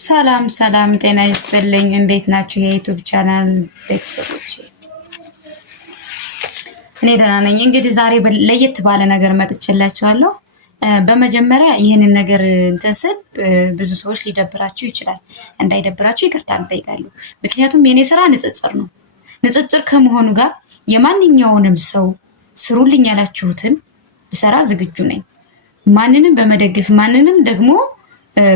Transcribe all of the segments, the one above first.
ሰላም ሰላም፣ ጤና ይስጥልኝ። እንዴት ናችሁ የዩቲዩብ ቻናል ቤተሰቦች? እኔ ደህና ነኝ። እንግዲህ ዛሬ ለየት ባለ ነገር መጥቼላችኋለሁ። በመጀመሪያ ይህንን ነገር እንትን ስል ብዙ ሰዎች ሊደብራችሁ ይችላል። እንዳይደብራችሁ ይቅርታ እንጠይቃለሁ። ምክንያቱም የኔ ስራ ንጽጽር ነው። ንጽጽር ከመሆኑ ጋር የማንኛውንም ሰው ስሩልኝ ያላችሁትን ልሰራ ዝግጁ ነኝ። ማንንም በመደገፍ ማንንም ደግሞ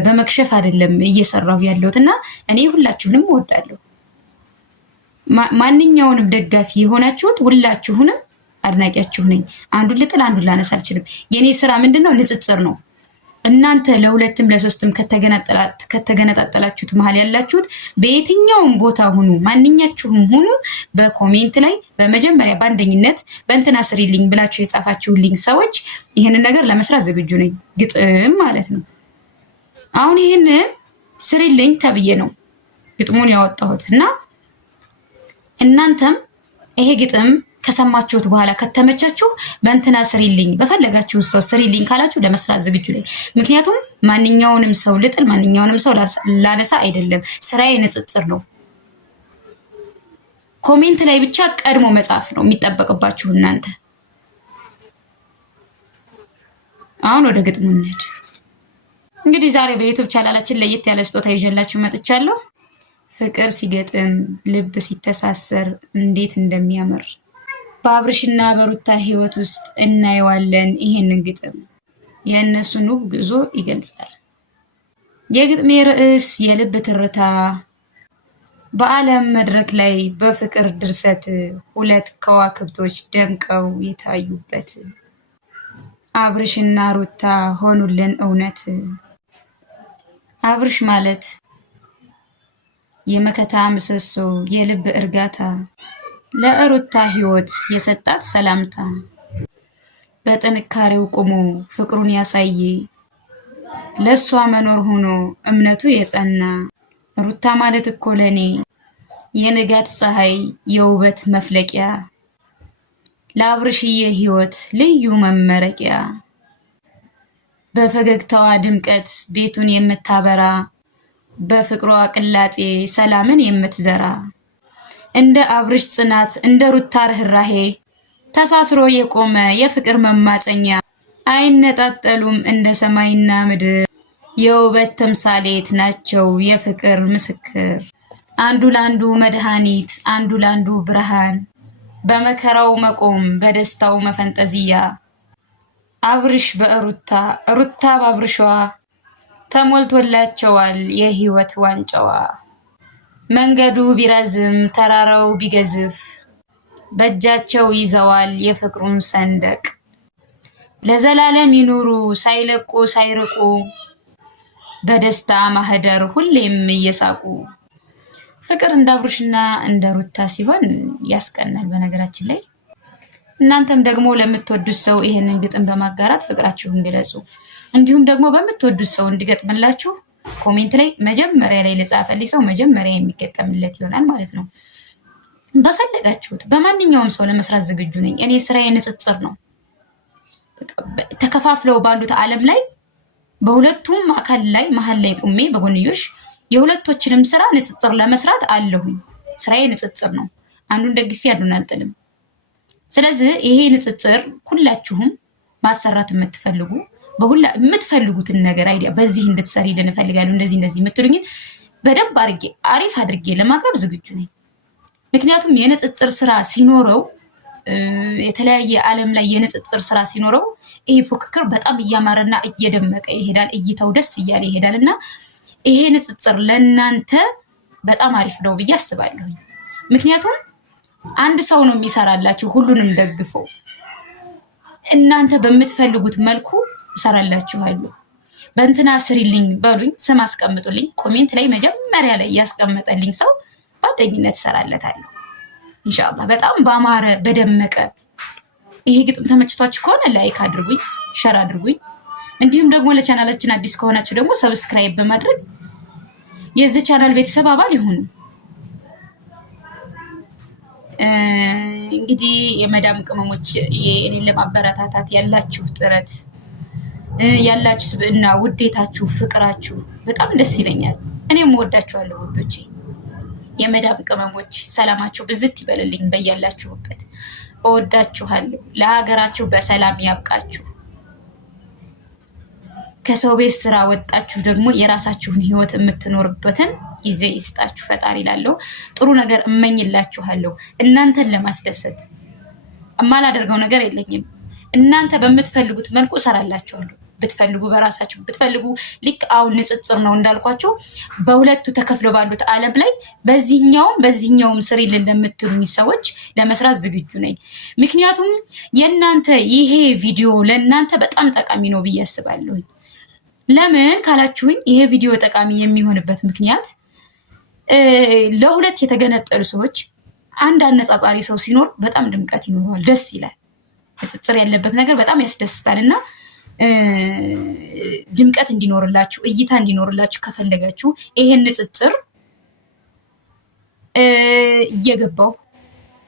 በመክሸፍ አይደለም እየሰራው ያለሁት እና እኔ ሁላችሁንም እወዳለሁ። ማንኛውንም ደጋፊ የሆናችሁት ሁላችሁንም አድናቂያችሁ ነኝ። አንዱን ልጥል አንዱን ላነሳ አልችልም። የኔ ስራ ምንድነው? ንጽጽር ነው። እናንተ ለሁለትም ለሶስትም ከተገነጣጠላችሁት መሀል ያላችሁት በየትኛውም ቦታ ሁኑ፣ ማንኛችሁም ሁኑ፣ በኮሜንት ላይ በመጀመሪያ በአንደኝነት በእንትና ስሪልኝ ብላችሁ የጻፋችሁልኝ ሰዎች ይህንን ነገር ለመስራት ዝግጁ ነኝ። ግጥም ማለት ነው። አሁን ይህን ስሪልኝ ተብዬ ነው ግጥሙን ያወጣሁት እና እናንተም ይሄ ግጥም ከሰማችሁት በኋላ ከተመቻችሁ በእንትና ስሪልኝ፣ በፈለጋችሁ ሰው ስሪልኝ ካላችሁ ለመስራት ዝግጁ ነኝ። ምክንያቱም ማንኛውንም ሰው ልጥል ማንኛውንም ሰው ላነሳ አይደለም። ስራዬ ንጽጽር ነው። ኮሜንት ላይ ብቻ ቀድሞ መጻፍ ነው የሚጠበቅባችሁ እናንተ። አሁን ወደ ግጥሙ እንሂድ። እንግዲህ ዛሬ በዩቲዩብ ቻናላችን ለየት ያለ ስጦታ ይዤላችሁ መጥቻለሁ። ፍቅር ሲገጥም ልብ ሲተሳሰር እንዴት እንደሚያምር በአብርሽና በሩታ ህይወት ውስጥ እናየዋለን። ይሄንን ግጥም የእነሱን ውብ ጉዞ ይገልጻል። የግጥሜ ርዕስ የልብ ትርታ። በዓለም መድረክ ላይ በፍቅር ድርሰት ሁለት ከዋክብቶች ደምቀው የታዩበት አብርሽና ሩታ ሆኑልን እውነት። አብርሽ ማለት የመከታ ምሰሶ የልብ እርጋታ፣ ለሩታ ህይወት የሰጣት ሰላምታ፣ በጥንካሬው ቆሞ ፍቅሩን ያሳየ ለሷ መኖር ሆኖ እምነቱ የጸና። ሩታ ማለት እኮ ለኔ የንጋት ፀሐይ የውበት መፍለቂያ፣ ለአብርሽዬ ህይወት ልዩ መመረቂያ፣ በፈገግታዋ ድምቀት ቤቱን የምታበራ፣ በፍቅሯ ቅላጤ ሰላምን የምትዘራ፣ እንደ አብርሽ ጽናት እንደ ሩታ ርህራሄ ተሳስሮ የቆመ የፍቅር መማፀኛ፣ አይነጣጠሉም እንደ ሰማይና ምድር፣ የውበት ተምሳሌት ናቸው የፍቅር ምስክር። አንዱ ላንዱ መድኃኒት አንዱ ላንዱ ብርሃን፣ በመከራው መቆም በደስታው መፈንጠዝያ፣ አብርሽ በሩታ ሩታ በአብርሽዋ ተሞልቶላቸዋል የህይወት ዋንጫዋ። መንገዱ ቢረዝም ተራራው ቢገዝፍ በእጃቸው ይዘዋል የፍቅሩን ሰንደቅ። ለዘላለም ይኑሩ ሳይለቁ ሳይርቁ በደስታ ማህደር ሁሌም እየሳቁ። ፍቅር እንደ አብርሽና እንደ ሩታ ሲሆን ያስቀናል። በነገራችን ላይ እናንተም ደግሞ ለምትወዱት ሰው ይሄንን ግጥም በማጋራት ፍቅራችሁን ግለጹ። እንዲሁም ደግሞ በምትወዱት ሰው እንዲገጥምላችሁ ኮሜንት ላይ መጀመሪያ ላይ ለጻፈልኝ ሰው መጀመሪያ የሚገጠምለት ይሆናል ማለት ነው። በፈለጋችሁት በማንኛውም ሰው ለመስራት ዝግጁ ነኝ። እኔ ስራዬ ንጽጽር ነው። ተከፋፍለው ባሉት ዓለም ላይ በሁለቱም አካል ላይ መሀል ላይ ቁሜ በጎንዮሽ የሁለቶችንም ስራ ንጽጽር ለመስራት አለሁኝ። ስራዬ ንጽጽር ነው። አንዱን ደግፌ አንዱን አልጥልም። ስለዚህ ይሄ ንጽጽር ሁላችሁም ማሰራት የምትፈልጉ በሁላ የምትፈልጉትን ነገር አይዲያ በዚህ እንድትሰሪልን እፈልጋለሁ እንደዚህ የምትሉኝን በደንብ አድርጌ አሪፍ አድርጌ ለማቅረብ ዝግጁ ነኝ። ምክንያቱም የንጽጽር ስራ ሲኖረው የተለያየ ዓለም ላይ የንጽጽር ስራ ሲኖረው ይሄ ፉክክር በጣም እያማረና እየደመቀ ይሄዳል። እይታው ደስ እያለ ይሄዳል እና ይሄ ንጽጽር ለእናንተ በጣም አሪፍ ነው ብዬ አስባለሁ። ምክንያቱም አንድ ሰው ነው የሚሰራላችሁ ሁሉንም ደግፈው። እናንተ በምትፈልጉት መልኩ እሰራላችኋለሁ። በእንትና ስሪልኝ በሉኝ፣ ስም አስቀምጡልኝ። ኮሜንት ላይ መጀመሪያ ላይ ያስቀመጠልኝ ሰው በአንደኝነት እሰራለታለሁ ኢንሻአላህ። በጣም በአማረ በደመቀ። ይሄ ግጥም ተመችቷችሁ ከሆነ ላይክ አድርጉኝ፣ ሸር አድርጉኝ። እንዲሁም ደግሞ ለቻናላችን አዲስ ከሆናችሁ ደግሞ ሰብስክራይብ በማድረግ የዚህ ቻናል ቤተሰብ አባል ይሁኑ። እንግዲህ የመዳም ቅመሞች የኔን ለማበረታታት ያላችሁ ጥረት ያላችሁ ስብዕና፣ ውዴታችሁ፣ ፍቅራችሁ በጣም ደስ ይለኛል። እኔም እወዳችኋለሁ ውዶቼ። የመዳብ ቅመሞች ሰላማችሁ ብዝት ይበልልኝ በያላችሁበት። እወዳችኋለሁ። ለሀገራችሁ በሰላም ያብቃችሁ። ከሰው ቤት ስራ ወጣችሁ ደግሞ የራሳችሁን ህይወት የምትኖርበትን ጊዜ ይስጣችሁ ፈጣሪ ላለው ጥሩ ነገር እመኝላችኋለሁ። እናንተን ለማስደሰት የማላደርገው ነገር የለኝም። እናንተ በምትፈልጉት መልኩ እሰራላችኋለሁ። ብትፈልጉ በራሳችሁ ብትፈልጉ ልክ አሁን ንጽጽር ነው እንዳልኳችሁ በሁለቱ ተከፍለው ባሉት ዓለም ላይ በዚህኛውም ስሪልን ለምትሉኝ ሰዎች ለመስራት ዝግጁ ነኝ። ምክንያቱም የእናንተ ይሄ ቪዲዮ ለእናንተ በጣም ጠቃሚ ነው ብዬ አስባለሁ። ለምን ካላችሁኝ ይሄ ቪዲዮ ጠቃሚ የሚሆንበት ምክንያት ለሁለት የተገነጠሉ ሰዎች አንድ አነጻጻሪ ሰው ሲኖር በጣም ድምቀት ይኖረዋል፣ ደስ ይላል። ንጽጽር ያለበት ነገር በጣም ያስደስታል እና ድምቀት እንዲኖርላችሁ እይታ እንዲኖርላችሁ ከፈለጋችሁ ይሄን ንጽጽር እየገባሁ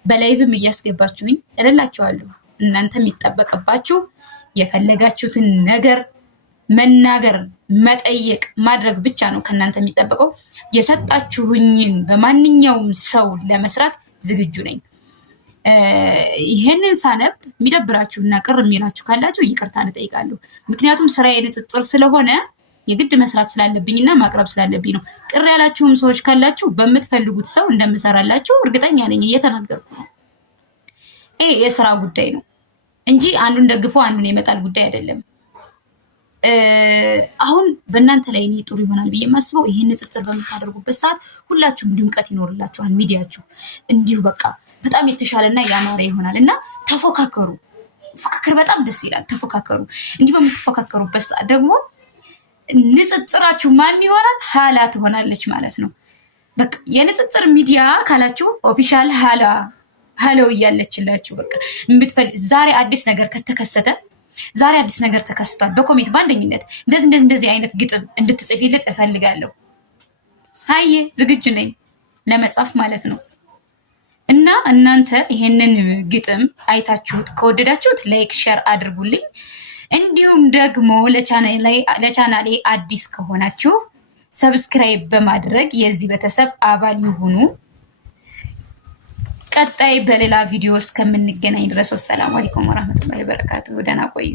በላይቭም እያስገባችሁኝ እልላችኋለሁ። እናንተ የሚጠበቅባችሁ የፈለጋችሁትን ነገር መናገር፣ መጠየቅ፣ ማድረግ ብቻ ነው ከእናንተ የሚጠበቀው። የሰጣችሁኝን በማንኛውም ሰው ለመስራት ዝግጁ ነኝ። ይሄንን ሳነብ የሚደብራችሁና ቅር የሚላችሁ ካላችሁ ይቅርታ እጠይቃለሁ። ምክንያቱም ስራዬ ንጽጽር ስለሆነ የግድ መስራት ስላለብኝና ማቅረብ ስላለብኝ ነው። ቅር ያላችሁም ሰዎች ካላችሁ በምትፈልጉት ሰው እንደምሰራላችሁ እርግጠኛ ነኝ። እየተናገርኩ ነው። ይሄ የስራ ጉዳይ ነው እንጂ አንዱን ደግፎ አንዱን የመጣል ጉዳይ አይደለም። አሁን በእናንተ ላይ እኔ ጥሩ ይሆናል ብዬ የማስበው ይሄን ንጽጽር በምታደርጉበት ሰዓት ሁላችሁም ድምቀት ይኖርላችኋል። ሚዲያችሁ እንዲሁ በቃ በጣም የተሻለና ያማረ ይሆናል እና ተፎካከሩ። ፉክክር በጣም ደስ ይላል። ተፎካከሩ። እንዲህ በምትፎካከሩበት ሰዓት ደግሞ ንጽጽራችሁ ማን ይሆናል? ሀላ ትሆናለች ማለት ነው። በቃ የንጽጽር ሚዲያ ካላችሁ ኦፊሻል ሀለው እያለችላችሁ በቃ ዛሬ አዲስ ነገር ከተከሰተ ዛሬ አዲስ ነገር ተከስቷል፣ በኮሜንት በአንደኝነት እንደዚህ አይነት ግጥም እንድትጽፊልን እፈልጋለሁ። ሀዬ ዝግጁ ነኝ ለመጻፍ ማለት ነው። እና እናንተ ይሄንን ግጥም አይታችሁት ከወደዳችሁት ላይክ ሼር አድርጉልኝ። እንዲሁም ደግሞ ለቻናሌ አዲስ ከሆናችሁ ሰብስክራይብ በማድረግ የዚህ ቤተሰብ አባል ይሁኑ። ቀጣይ በሌላ ቪዲዮ እስከምንገናኝ ድረስ ወሰላሙ አለይኩም ወራህመቱላሂ ወበረካቱሁ። ደህና ቆዩ።